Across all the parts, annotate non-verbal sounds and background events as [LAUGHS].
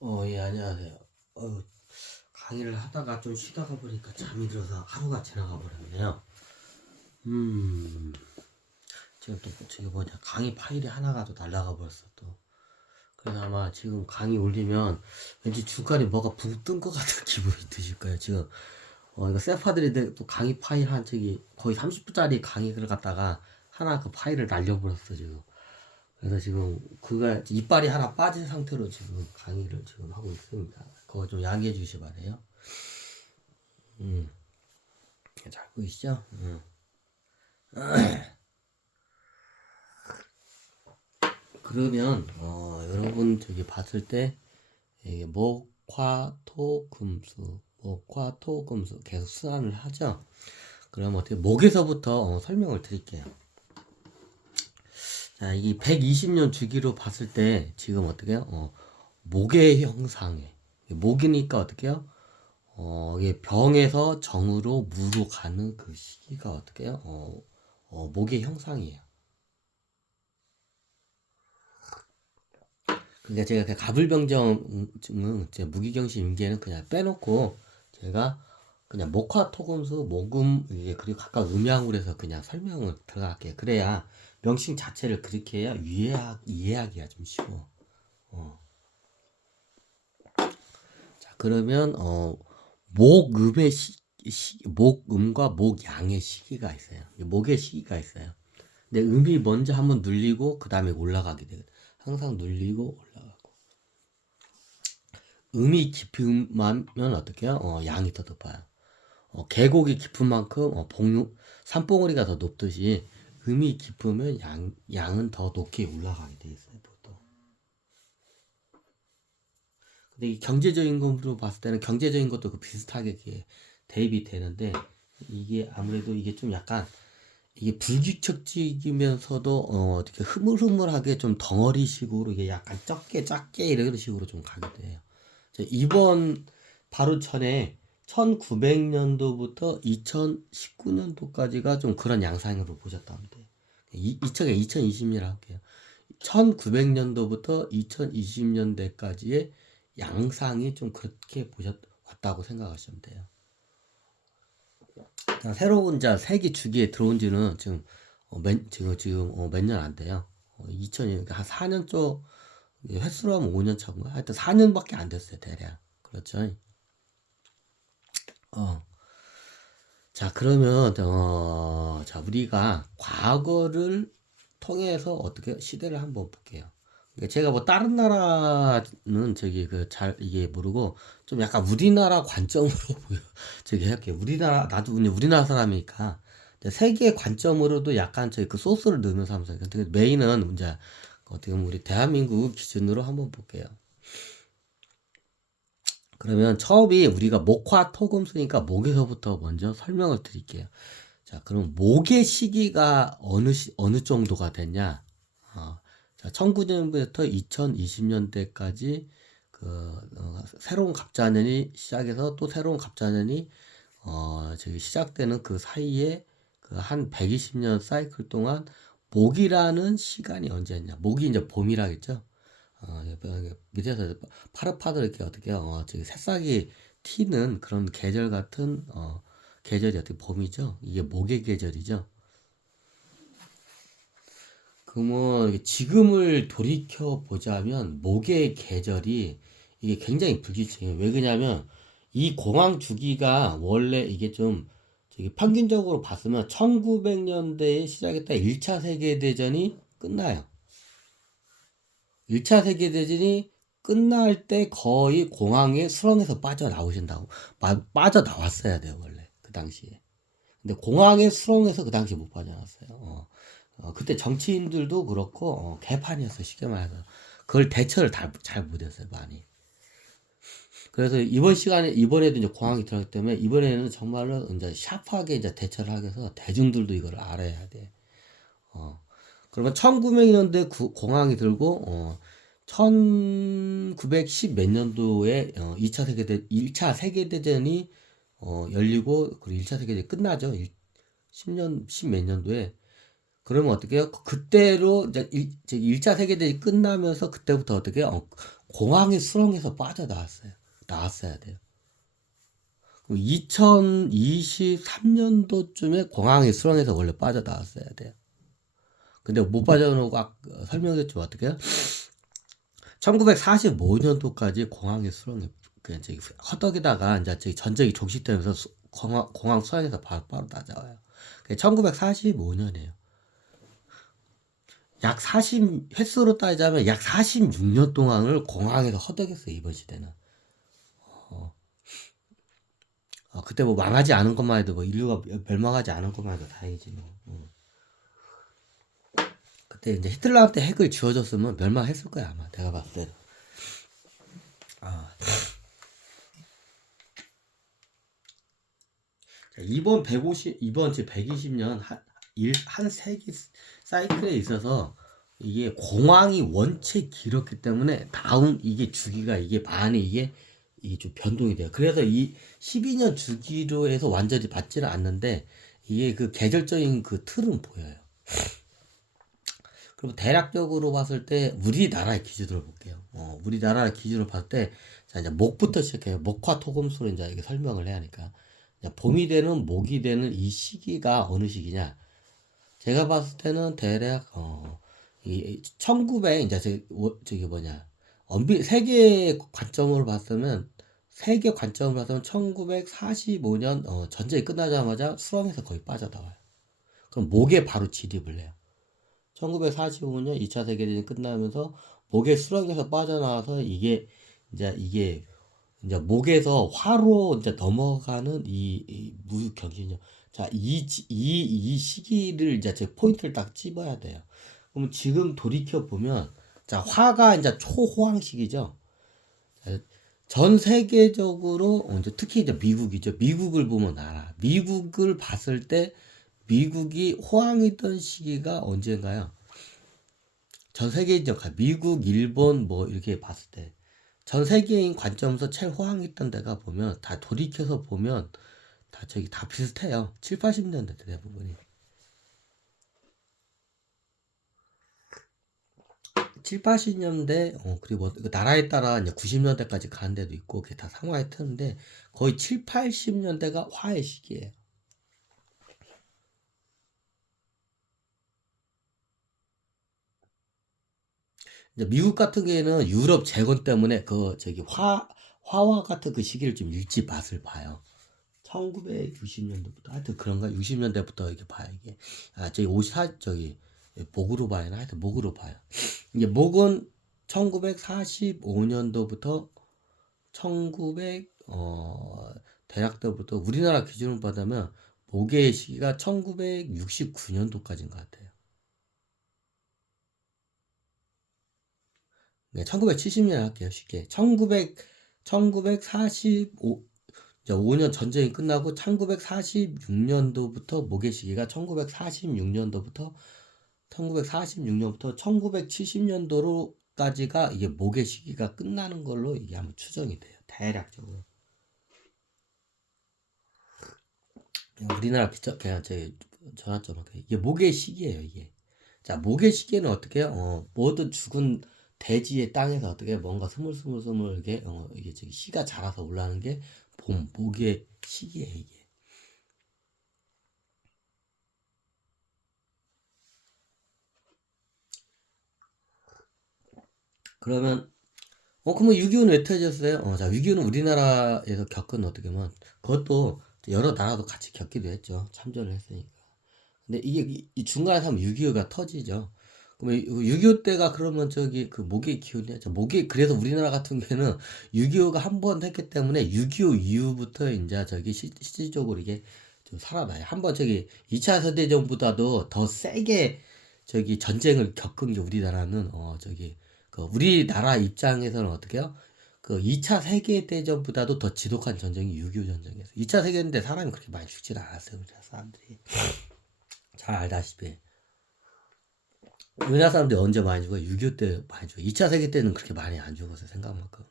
어, 예, 안녕하세요. 어, 강의를 하다가 좀 쉬다가 보니까 잠이 들어서 하루가 지나가 버렸네요. 음, 지금 또 저기 뭐냐, 강의 파일이 하나가 또 날라가 버렸어, 또. 그래서 아마 지금 강의 올리면 왠지 중간에 뭐가 붕 뜬 것 같은 [LAUGHS] 기분이 드실 거예요, 지금. 어, 이거 세파들이 또 강의 파일 한 저기 거의 30분짜리 강의를 갖다가 하나 그 파일을 날려버렸어, 지금. 그래서 지금 그가 이빨이 하나 빠진 상태로 지금 강의를 지금 하고 있습니다. 그거 좀 양해해 주시 바래요. 음, 잘 보이시죠? 음. [CLEARS THROAT] 그러면 어, 여러분 저기 봤을 때 이게 목화토금수, 목화토금수 계속 순환을 하죠. 그럼 어떻게 목에서부터 어, 설명을 드릴게요. 자, 이 120년 주기로 봤을 때 지금 어떻게 해요? 어, 목의 형상에 목이니까 어떻게 해요? 어, 이게 병에서 정으로 무로 가는 그 시기가 어떻게 해요? 어, 어, 목의 형상이에요. 그러니까 제가 그 가불병정은 제 무기경시 임계는 그냥 빼놓고 제가 그냥 목화 토금수 목음 이게 그리고 각각 음양으로 해서 그냥 설명을 들어갈게요. 그래야 명칭 자체를 그렇게 해야 이해하, 이해하기가 좀 쉬워. 어. 자 그러면 어 목음의 시, 시 목음과 목양의 시기가 있어요. 목의 시기가 있어요. 근데 음이 먼저 한번 눌리고 그 다음에 올라가게 되거든. 항상 눌리고 올라가고. 음이 깊으면 어떻게 해요? 어, 양이 더 높아요. 어, 계곡이 깊은 만큼 어, 봉, 산봉우리가 더 높듯이 음이 깊으면 양, 양은 더 높게 올라가게 돼 있어요, 보통. 근데 이 경제적인 것으로 봤을 때는 경제적인 것도 그 비슷하게 이렇게 대입이 되는데 이게 아무래도 이게 좀 약간 이게 불규칙적이면서도 어, 어떻게 흐물흐물하게 좀 덩어리식으로 이게 약간 적게 작게 이런 식으로 좀 가게 돼요. 자, 이번 바로 전에 1900년도부터 2019년도까지가 좀 그런 양상으로 보셨다면 돼요. 이, 2020년 할게요. 1900년도부터 2020년대까지의 양상이 좀 그렇게 보셨 왔다고 생각하시면 돼요. 자, 새로운 자 세기 주기에 들어온 지는 지금 어, 몇, 지금 지금 어, 몇년 안 돼요. 어, 2000년 한 4년 쪽 횟수로 하면 5년 차인가? 하여튼 4년밖에 안 됐어요, 대략. 그렇죠? 어. 자, 그러면, 어, 자, 우리가 과거를 통해서 어떻게 시대를 한번 볼게요. 제가 뭐 다른 나라는 저기 그 잘 이게 모르고 좀 약간 우리나라 관점으로 [LAUGHS] 보여. 저기 할게요. 우리나라, 나도 우리나라 사람이니까 세계 관점으로도 약간 저기 그 소스를 넣는 사람들. 근데 메인은 이제 어떻게 보면 우리 대한민국 기준으로 한번 볼게요. 그러면 처음이 우리가 목화 토금수니까 목에서부터 먼저 설명을 드릴게요. 자, 그럼 목의 시기가 어느 시, 어느 정도가 됐냐? 어, 자, 1900년부터 2020년대까지 그 어, 새로운 갑자년이 시작해서 또 새로운 갑자년이 어, 저기 시작되는 그 사이에 그 한 120년 사이클 동안 목이라는 시간이 언제였냐? 목이 이제 봄이라겠죠? 어, 밑에서 파릇파릇 이렇게 어떻게 어, 저기 새싹이 튀는 그런 계절 같은 어, 계절이 어떻게 봄이죠? 이게 목의 계절이죠. 그러면 지금을 돌이켜 보자면 목의 계절이 이게 굉장히 불규칙해요. 왜 그러냐면 이 공황 주기가 원래 이게 좀 저기 평균적으로 봤으면 1900년대에 시작했다 1차 세계대전이 끝나요. 1차 세계대전이 끝날 때 거의 공항에 수렁에서 빠져나오신다고. 마, 빠져나왔어야 돼요, 원래. 그 당시에. 근데 공항에 수렁에서 그 당시에 못 빠져나왔어요. 어. 어, 그때 정치인들도 그렇고, 어, 개판이었어요, 쉽게 말해서. 그걸 대처를 잘, 잘 못했어요, 많이. 그래서 이번 시간에, 이번에도 이제 공항이 들어갔기 때문에, 이번에는 정말로 이제 샤프하게 이제 대처를 하기 위해서 대중들도 이걸 알아야 돼. 어. 그러면 1900년대 구, 공항이 들고 어 1910 몇 년도에 어 2차 세계대 1차 세계 대전이 어 열리고 그리고 1차 세계 대전이 끝나죠. 10년 10 몇 년도에 그러면 어떻게 해요? 그때로 이제 1, 차 세계 대전이 끝나면서 그때부터 어떻게 해요? 어, 공항의 수렁에서 빠져나왔어요. 나왔어야 돼요. 2023년도쯤에 공항의 수렁에서 원래 빠져나왔어야 돼요. 근데 못 빠져나오고 아까 설명했죠 어떻게 해요? 1945년도까지 공항의 수렁에 그냥 저기 허덕에다가 이제 저기 전쟁이 종식되면서 수- 공항, 공항 수렁에서 바로 바로 나자와요. 1945년이에요. 약 40, 횟수로 따지자면 약 46년 동안을 공항에서 허덕였어요, 이번 시대는. 어. 어, 그때 뭐 망하지 않은 것만 해도 뭐 인류가 멸망하지 않은 것만 해도 다행이지 뭐. 어. 그때 이제 히틀러한테 핵을 쥐어줬으면 멸망했을 거야 아마 내가 봤을 때. 아. 자, 이번 150 이번 지 120년 한, 일, 한 세기 사이클에 있어서 이게 공황이 원체 길었기 때문에 다음 이게 주기가 이게 많이 이게 이게 좀 변동이 돼요. 그래서 이 12년 주기로 해서 완전히 받지는 않는데 이게 그 계절적인 그 틀은 보여요. 그리고 대략적으로 봤을 때 우리나라의 기준으로 볼게요. 어, 우리나라의 기준으로 봤을 때 자, 이제 목부터 시작해요. 목화 토금수로 이제 이게 설명을 해야 하니까. 자, 봄이 되는 목이 되는 이 시기가 어느 시기냐? 제가 봤을 때는 대략 어, 이 1900, 이제 저, 워- 저기 뭐냐, 엄비 세계 관점으로 봤으면 세계 관점으로 봤으면 1945년 어, 전쟁이 끝나자마자 수렁에서 거의 빠져나와요. 그럼 목에 바로 진입을 해요. 1945년 2차 세계대전이 끝나면서 목의 수렁에서 빠져나와서 이게 이제 이게 이제 목에서 화로 이제 넘어가는 이, 이 무경신료. 자, 이, 지- 이, 이 시기를 이제 제 포인트를 딱 집어야 돼요. 그럼 지금 돌이켜 보면 자, 화가 이제 초호황 시기죠. 자, 전 세계적으로 어, 이제 특히 이제 미국이죠. 미국을 보면 알아. 미국을 봤을 때 미국이 호황이던 시기가 언젠가요? 전 세계적 미국, 일본 뭐 이렇게 봤을 때 전 세계인 관점에서 제일 호황했던 데가 보면 다 돌이켜서 보면 다 저기 다 비슷해요. 7, 80년대 대부분이. 7, 80년대 어 그리고 뭐, 그 나라에 따라 이제 90년대까지 가는 데도 있고 그게 다 상황이 트는데 거의 7, 80년대가 화의 시기예요. 미국 같은 경우에는 유럽 재건 때문에 그 저기 화 화와 같은 그 시기를 좀 일찍 맛을 봐요. 1960년대부터 하여튼 그런가 60년대부터 이렇게 봐요 이게 아 저기 54 저기 목으로 나 하여튼 목으로 봐요. 이게 목은 1945년도부터 1900 어 대략 때부터 우리나라 기준으로 받으면 목의 시기가 1969년도까지인 것 같아요. 네, 1970년 할게요, 쉽게. 1900, 1945, 이제 5년 전쟁이 끝나고 1946년도부터 목의 시기가 1946년도부터 1946년부터 1970년도로까지가 이게 목의 시기가 끝나는 걸로 이게 한번 추정이 돼요. 대략적으로. 우리나라 기적 그냥 제 전화처럼 이게 목의 시기예요, 이게. 자, 목의 시기는 어떻게 해요? 어, 모든 죽은 대지의 땅에서 어떻게 뭔가 스물스물스물하게 어, 이게 저기 씨가 자라서 올라오는 게 봄, 목의 시기예요, 이게. 그러면 어 그러면 6.25는 왜 터졌어요? 어, 자, 6.25는 우리나라에서 겪은 어떻게 보면 그것도 여러 나라도 같이 겪기도 했죠. 참전을 했으니까. 근데 이게 이- 이 중간에서 하면 6.25가 터지죠. 그러면 6.25 때가 그러면 저기 그 목의 기운이야. 저 목의 그래서 우리나라 같은 경우에는 6.25가 한 번 했기 때문에 6.25 이후부터 이제 저기 시, 실질적으로 이게 좀 살아나요. 한 번 저기 2차 세대전보다도 더 세게 저기 전쟁을 겪은 게 우리나라는 어 저기 그 우리나라 입장에서는 어떻게요? 그 2차 세계대전보다도 더 지독한 전쟁이 6.25 전쟁이었어요. 2차 세계대전 때 사람이 그렇게 많이 죽진 않았어요. 우리나라 사람들이. 잘 알다시피. 우리나라 사람들이 언제 많이 죽어요? 6.25 때 많이 죽어요. 2차 세계 때는 그렇게 많이 안 죽었어요. 생각만큼.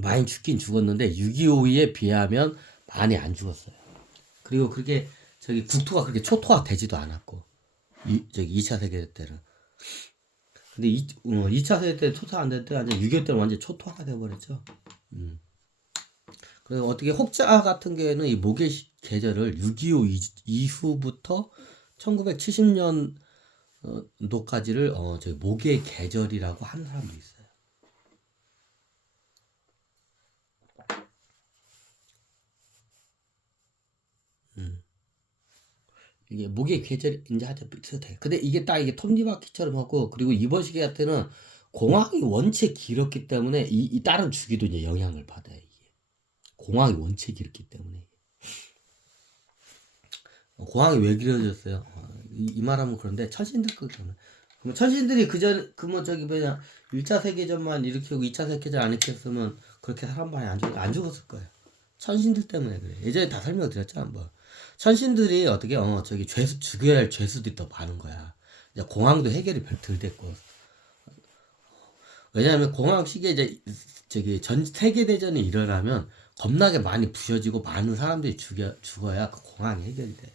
많이 죽긴 죽었는데 6.25에 비하면 많이 안 죽었어요. 그리고 그게 저기 국토가 그렇게 초토화 되지도 않았고 이, 저기 2차 세계 때는 근데 이, 어, 2차 세계 때 초토화 안 될 때, 완전 6.25 때는 완전 초토화가 돼버렸죠. 음. 그래서 어떻게 혹자 같은 경우에는 이 모계 시- 계절을 6.25 이- 이후부터 1970년 도까지를 어, 저기 모계 계절이라고 하는 사람도 있어요. 음. 이게 모계 계절이 이제 하여튼 비슷해. 근데 이게 딱 이게 톱니바퀴처럼 하고 그리고 이번 시기 같은 공항이 원체 길었기 때문에 이, 이 다른 주기도 이제 영향을 받아요. 이게. 공항이 원체 길었기 때문에. 어, 공항이 왜 길어졌어요? 어, 이, 이 말하면 그런데 천신들 거잖아. 그럼 천신들이 그전 그뭐 저기 뭐냐 1차 세계전만 일으키고 2차 세계전 안 일으켰으면 그렇게 사람 많이 안, 죽, 안 죽었을 거예요. 천신들 때문에 그래. 예전에 다 설명드렸잖아 뭐. 천신들이 어떻게 어 저기 죄수 죽여야 할 죄수들이 더 많은 거야. 이제 공항도 해결이 별덜 됐고. 왜냐하면 공항 시기에 이제 저기 전 세계 대전이 일어나면 겁나게 많이 부셔지고 많은 사람들이 죽여 죽어야 그 공항이. 근데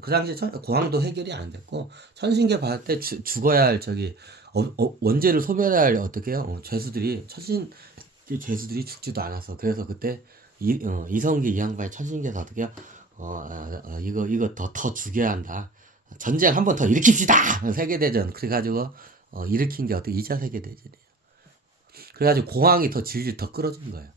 그 당시에 천- 공항도 해결이 안 됐고 천신계 받을 때 주- 죽어야 할 저기 어, 어, 원죄를 소멸해야 할 어떻게 해요? 어, 죄수들이 천신 이 죄수들이 죽지도 않아서 그래서 그때 이, 어, 이성계 이 양반이 천신계에서 어떻게 해요? 어, 어, 어, 이거 이거 더 더 죽여야 한다. 전쟁 한 번 더 일으킵시다. 세계 대전 그래 가지고 어, 일으킨 게 어떻게 2차 세계 대전이에요. 그래 가지고 공항이 더 질질 더 끌어진 거예요.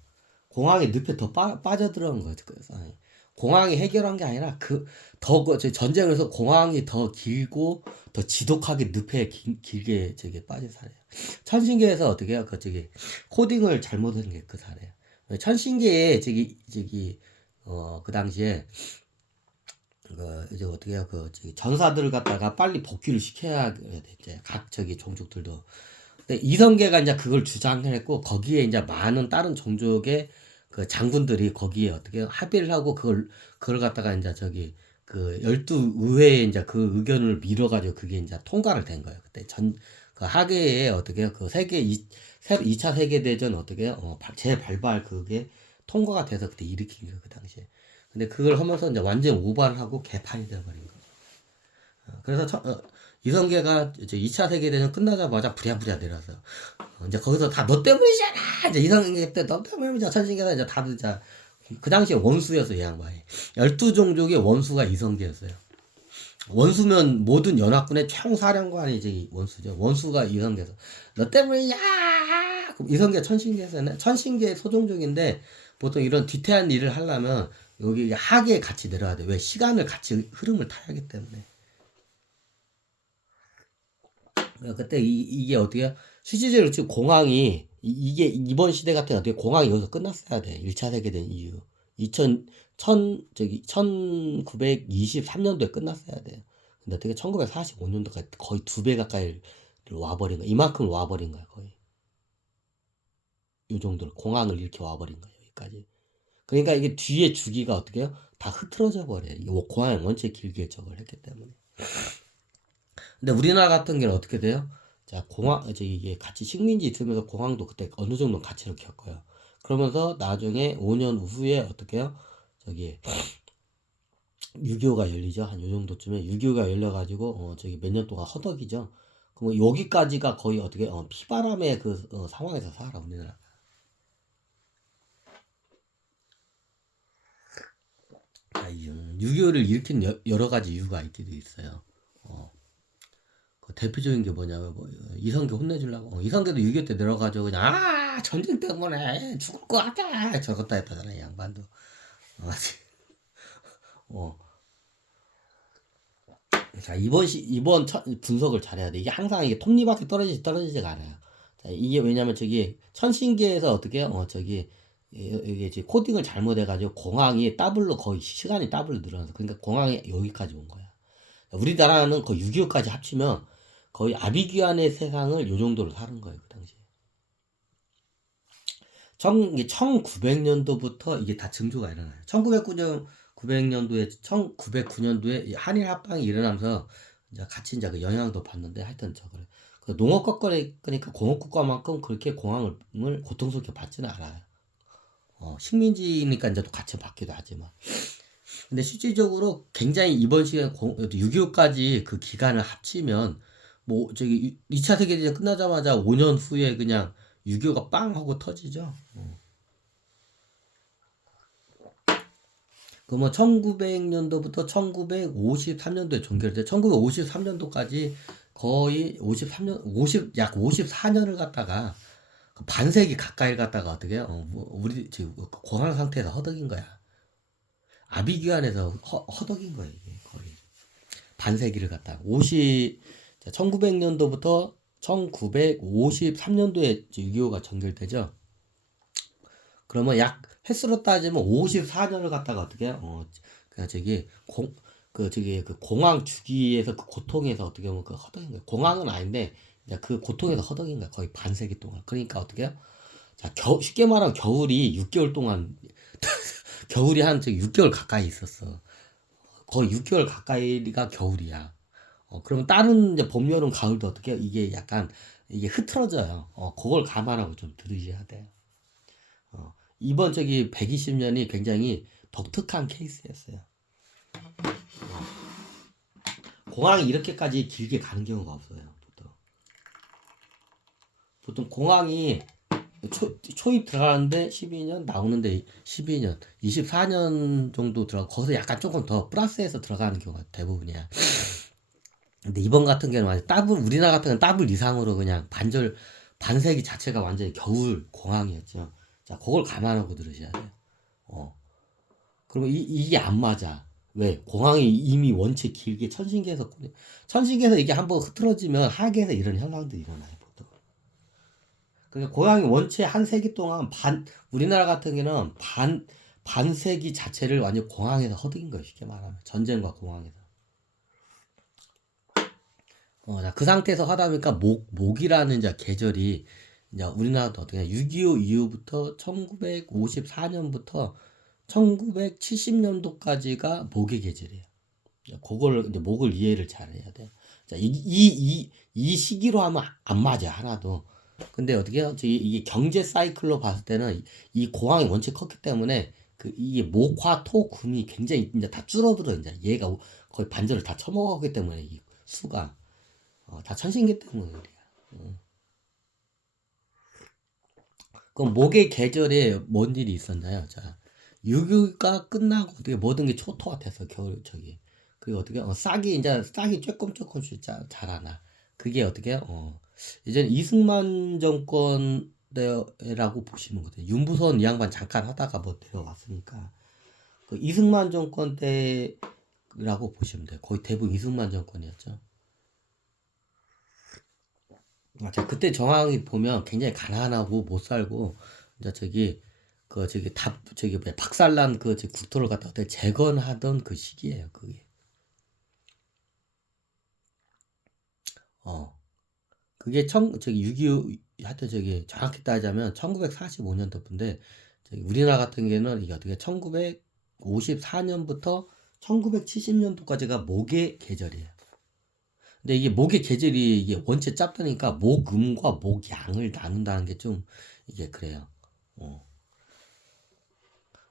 공항이 늪에 더 빠, 빠져들어간 거예요. 그래서 아니, 공항이 해결한 게 아니라 그더 그, 저 전쟁에서 공항이 더 길고 더 지독하게 늪에 길, 길게 저기 빠진 사례예요. 천신계에서 어떻게 해요? 그 저기 코딩을 잘못한 게 그 사례예요. 천신계에 저기 저기 어 그 당시에 그 이제 어떻게 해요? 그 저기 전사들을 갖다가 빨리 복귀를 시켜야 됐죠. 각 저기 종족들도. 근데 이성계가 이제 그걸 주장했고 거기에 이제 많은 다른 종족의 그 장군들이 거기에 어떻게 합의를 하고 그걸 그걸 갖다가 이제 저기 그 열두 의회에 이제 그 의견을 밀어가지고 그게 이제 통과를 된 거예요. 그때 전 그 하계에 어떻게 그 세계 이, 세, 2차 세계 대전 어떻게 어, 재발발 그게 통과가 돼서 그때 일으킨 거예요 그 당시에. 근데 그걸 하면서 이제 완전 오반하고 개판이 되어버린 거죠. 어, 그래서 처, 어, 이성계가 이제 2차 세계대전 끝나자마자 부랴부랴 내려서 어, 이제 거기서 다 너 때문이잖아. 이제 이성계 때너 때문이야. 천신계가 이제 다들 자, 그 당시에 원수였어 이 양반이. 12종족의 원수가 이성계였어요. 원수면 모든 연합군의 총사령관이 이제 원수죠. 원수가 이성계에서 너 때문이야. 그럼 이성계 천신계에서는 천신계 소종족인데 보통 이런 뒤태한 일을 하려면 여기 하계에 같이 내려야 돼. 왜? 시간을 같이 흐름을 타야 하기 때문에. 그때 이, 이게 어떻게 실질적으로 지금 공항이 이, 게 이번 시대 같은 어떻게 공항이 여기서 끝났어야 돼. 1차 세계대전 이후. 2000, 1000, 저기 1923년도에 끝났어야 돼요. 근데 어떻게 1945년도까지 거의 두 배 가까이 와버린 거야. 이만큼 와버린 거야, 거의. 이 정도로 공항을 이렇게 와버린 거야, 여기까지. 그러니까 이게 뒤에 주기가 어떻게 해요? 다 흐트러져 버려요. 이게 뭐 고항이 원체 길게 저걸 했기 때문에. 근데 우리나라 같은 경우는 어떻게 돼요? 자, 공항, 이제 이게 같이 식민지 있으면서 공항도 그때 어느 정도 가치를 겪어요. 그러면서 나중에 5년 후에 어떻게 해요? 저기, 6.25가 열리죠. 한 요 정도쯤에 6.25가 열려가지고, 어, 저기 몇 년 동안 허덕이죠. 그럼 여기까지가 거의 어떻게, 어, 피바람의 그 어, 상황에서 살아, 우리나라. 아, 6.25를 일으킨 여, 여러 가지 이유가 있기도 있어요. 어. 그 대표적인 게 뭐냐면, 뭐, 이성계 혼내주려고. 어, 이성계도 6.25 때 내려가지고, 그냥, 아, 전쟁 때문에 죽을 것 같아. 저것도 했다잖아, 이 양반도. 어, [LAUGHS] 어. 자, 이번 시, 이번 첫 분석을 잘해야 돼. 이게 항상 이게 톱니바퀴 떨어지지, 떨어지지가 않아요. 자, 이게 왜냐면 저기, 천신계에서 어떻게, 어, 저기, 이게 지금 코딩을 잘못해가지고 공항이 더블로 거의 시간이 더블로 늘어나서 그러니까 공항이 여기까지 온 거야. 우리나라는 거의 6.25까지 합치면 거의 아비규환의 세상을 요 정도로 사는 거예요, 그 당시에. 1900년도부터 이게 다 증조가 일어나요. 1909년, 900년도에, 1909년도에 한일 합방이 일어나면서 이제 같이 이제 그 영향도 받는데 하여튼 저거를. 그 농업 국가니까 공업 국가만큼 그렇게 공항을 고통스럽게 받지는 않아요. 어, 식민지니까 이제 또 같이 받기도 하지만. 근데 실질적으로 굉장히 이번 시간 6.25까지 그 기간을 합치면 뭐 저기 2차 세계대전 끝나자마자 5년 후에 그냥 6.25가 빵 하고 터지죠. 어. 그뭐 1900년도부터 1953년도에 종결돼 1953년도까지 거의 53년 50 약 54년을 갖다가 그 반세기 가까이 갔다가 어떻게 해요? 어, 뭐 우리 지금 공황 상태에서 허덕인 거야. 아비규환에서 허, 허덕인 거예요 이게 거의 반세기를 갖다가 50 1900년도부터 1953년도에 6.25가 전결되죠. 그러면 약 횟수로 따지면 54년을 갖다가 어떻게 해요? 어, 그 저기 공, 그 저기 그 공황 주기에서 그 고통에서 어떻게 보면 그 허덕인 거예요. 공황은 아닌데 그 고통에서 허덕인 거야. 거의 반세기 동안. 그러니까 어떻게 해요? 자, 겨, 쉽게 말하면 겨울이 6개월 동안 [LAUGHS] 겨울이 한 저기 6개월 가까이 있었어. 거의 6개월 가까이가 겨울이야. 어, 그러면 다른 이제 봄, 여름, 가을도 어떻게? 이게 약간 이게 흐트러져요. 어, 그걸 감안하고 좀 들으셔야 돼요. 어, 이번 저기 120년이 굉장히 독특한 케이스였어요. 공항이 이렇게까지 길게 가는 경우가 없어요. 보통. 보통 공항이 초, 초입 들어가는데 12년 나오는데 12년 24년 정도 들어가 거기서 약간 조금 더 플러스해서 들어가는 경우가 대부분이야. 근데 이번 같은 경우는 완전 더블 우리나라 같은 경우는 더블 이상으로 그냥 반절 반세기 자체가 완전히 겨울 공항이었죠. 자, 그걸 감안하고 들으셔야 돼요. 어. 그러면 이, 이게 안 맞아. 왜? 공항이 이미 원체 길게 천신계에서 천신계에서 이게 한번 흐트러지면 하계에서 이런 현상들이 일어나요, 보통. 그러니까 공항이 원체 한 세기 동안 반 우리나라 같은 경우는 반 반세기 자체를 완전 공항에서 허덕인 거예요, 쉽게 말하면. 전쟁과 공항에서. 어, 자, 그 상태에서 하다 보니까 목, 목이라는 이제 계절이 이제 우리나라도 어떻게 6.25 이후부터 1954년부터 1970년도까지가 목의 계절이에요. 그걸 이제 목을 이해를 잘 해야 돼요. 자, 이, 이, 이, 이 시기로 하면 안 맞아, 하나도. 근데 어떻게 해요? 이게 경제 사이클로 봤을 때는 이 고항이 원체 컸기 때문에 그 이게 목화 토 금이 굉장히 이제 다 줄어들어 이제 얘가 거의 반절을 다 처먹었기 때문에 이 수가 어, 다 천신기 때문에 그래요. 어. 그럼 목의 계절에 뭔 일이 있었나요? 자, 유교가 끝나고 어떻게 모든 게 초토 같아서 겨울 저기 그게 어떻게 어, 싹이 이제 싹이 조금 조금씩 자, 자라나 그게 어떻게 어 이제 이승만 정권 때라고 보시면 거든요 윤부선 이 양반 잠깐 하다가 뭐 데려갔으니까 그 이승만 정권 때라고 보시면 돼요. 거의 대부분 이승만 정권이었죠. 맞아. 그때 정황이 보면 굉장히 가난하고 못 살고 이제 저기 그 저기 답 저기 뭐야 박살난 그 국토를 갖다 가 재건하던 그 시기예요. 그게. 어. 그게 청 저기 6.25 하여튼 저기 정확히 따지자면 1945년도인데 저기 우리나라 같은 경우는 이게 어떻게 1954년부터 1970년도까지가 목의 계절이에요. 근데 이게 목의 계절이 이게 원체 짧다니까 목음과 목양을 나눈다는 게 좀 이게 그래요. 어.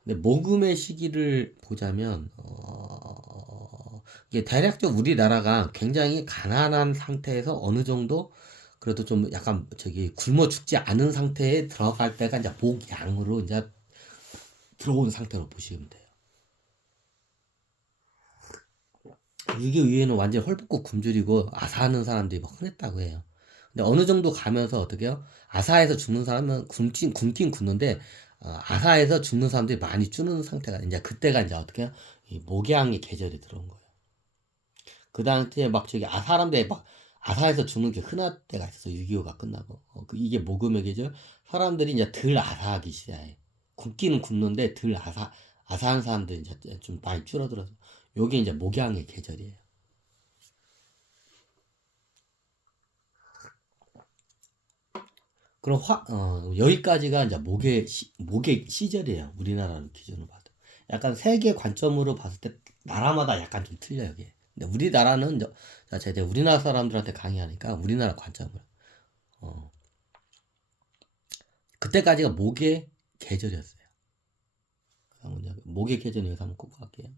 근데 목음의 시기를 보자면 어, 이게 대략적 우리나라가 굉장히 가난한 상태에서 어느 정도 그래도 좀 약간 저기 굶어 죽지 않은 상태에 들어갈 때가 이제 목양으로 이제 들어온 상태로 보시면 돼요. 이게 위에는 완전 헐벗고 굶주리고 아사하는 사람들이 막 흔했다고 해요. 근데 어느 정도 가면서 어떻게 해요? 아사에서 죽는 사람은 굶긴, 굶긴 굶는데, 어, 아사에서 죽는 사람들이 많이 주는 상태가, 이제 그때가 이제 어떻게 해요? 이 목양의 계절이 들어온 거예요. 그 당시에 막 저기 아, 사람들이 막 아사에서 죽는 게 흔할 때가 있어서 6.25가 끝나고. 어, 그 이게 목음의 계절? 사람들이 이제 덜 아사하기 시작해. 굶기는 굶는데 덜 아사, 아사한 사람들이 이제 좀 많이 줄어들어서. 요게 이제 목양의 계절이에요. 그럼 화, 어, 여기까지가 이제 목의, 시, 목의 시절이에요. 우리나라를 기준으로 봐도. 약간 세계 관점으로 봤을 때 나라마다 약간 좀 틀려요, 이게. 근데 우리나라는, 자, 제가 우리나라 사람들한테 강의하니까 우리나라 관점을. 어. 그때까지가 목의 계절이었어요. 목의 계절 여기서 한번 꼭 갈게요.